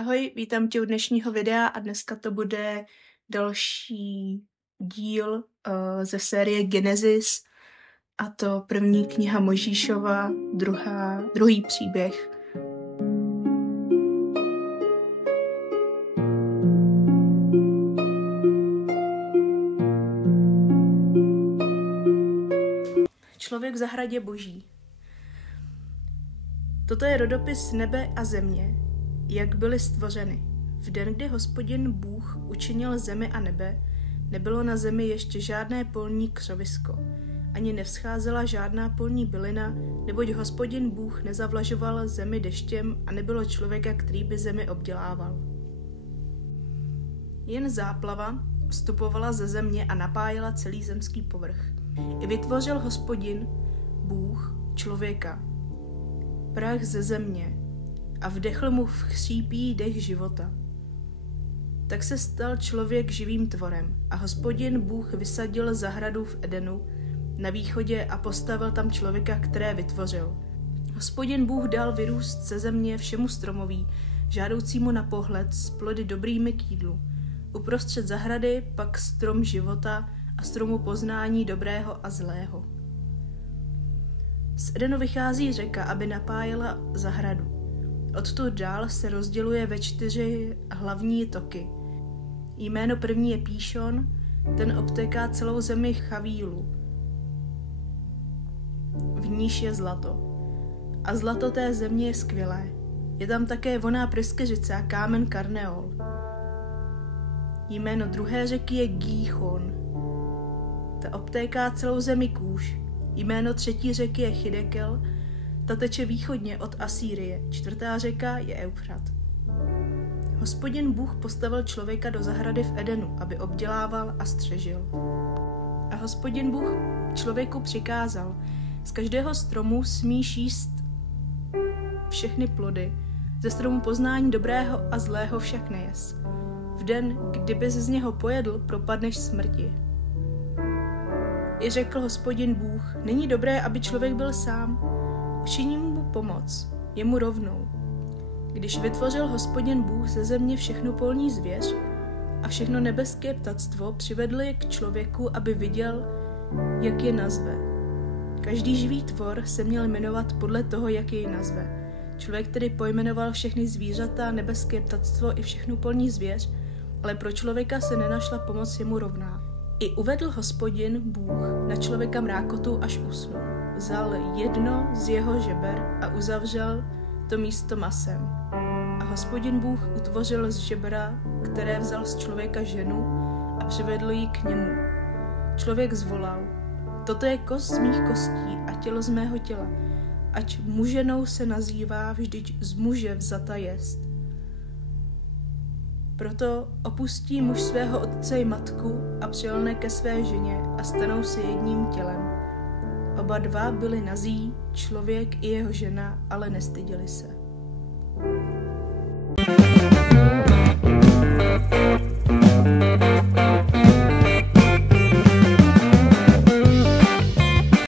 Ahoj, vítám tě u dnešního videa a dneska to bude další díl ze série Genesis, a to první kniha Mojžíšova, druhý příběh. Člověk v zahradě boží. Toto je rodopis nebe a země, jak byly stvořeny. V den, kdy Hospodin Bůh učinil zemi a nebe, nebylo na zemi ještě žádné polní křovisko, ani nevzcházela žádná polní bylina, neboť Hospodin Bůh nezavlažoval zemi deštěm a nebylo člověka, který by zemi obdělával. Jen záplava vstupovala ze země a napájela celý zemský povrch. I vytvořil Hospodin Bůh člověka, prach ze země, a vdechl mu v chřípí dech života. Tak se stal člověk živým tvorem a Hospodin Bůh vysadil zahradu v Edenu na východě a postavil tam člověka, které vytvořil. Hospodin Bůh dal vyrůst ze země všemu stromoví, žádoucímu na pohled, s plody dobrými k jídlu. Uprostřed zahrady pak strom života a stromu poznání dobrého a zlého. Z Edenu vychází řeka, aby napájela zahradu. Odtud dál se rozděluje ve 4 hlavní toky. Jméno první je Píšon, ten obtéká celou zemi Chavílu. V níž je zlato. A zlato té země je skvělé. Je tam také vonná pryskyřice a kámen karneol. Jméno druhé řeky je Gíchon. Ta obtéká celou zemi Kůš. Jméno třetí řeky je Chidekel, ta teče východně od Asýrie. 4. řeka je Eufrat. Hospodin Bůh postavil člověka do zahrady v Edenu, aby obdělával a střežil. A Hospodin Bůh člověku přikázal: z každého stromu smíš jíst všechny plody, ze stromu poznání dobrého a zlého však nejes. V den, kdybys z něho pojedl, propadneš smrti. I řekl Hospodin Bůh: není dobré, aby člověk byl sám. Učiním mu pomoc, jemu rovnou. Když vytvořil Hospodin Bůh ze země všechnu polní zvěř a všechno nebeské ptactvo, přivedl je k člověku, aby viděl, jak je nazve. Každý živý tvor se měl jmenovat podle toho, jak jej nazve. Člověk tedy pojmenoval všechny zvířata, nebeské ptactvo i všechnu polní zvěř, ale pro člověka se nenašla pomoc jemu rovná. I uvedl Hospodin Bůh na člověka mrákotu, až usnul. Vzal jedno z jeho žeber a uzavřel to místo masem. A Hospodin Bůh utvořil z žebra, které vzal z člověka ženu, a přivedl ji k němu. Člověk zvolal: toto je kost z mých kostí a tělo z mého těla, ať muženou se nazývá, vždyť z muže vzata jest. Proto opustí muž svého otce i matku a přilne ke své ženě a stanou se jedním tělem. Oba dva byli nazí, člověk i jeho žena, ale nestyděli se.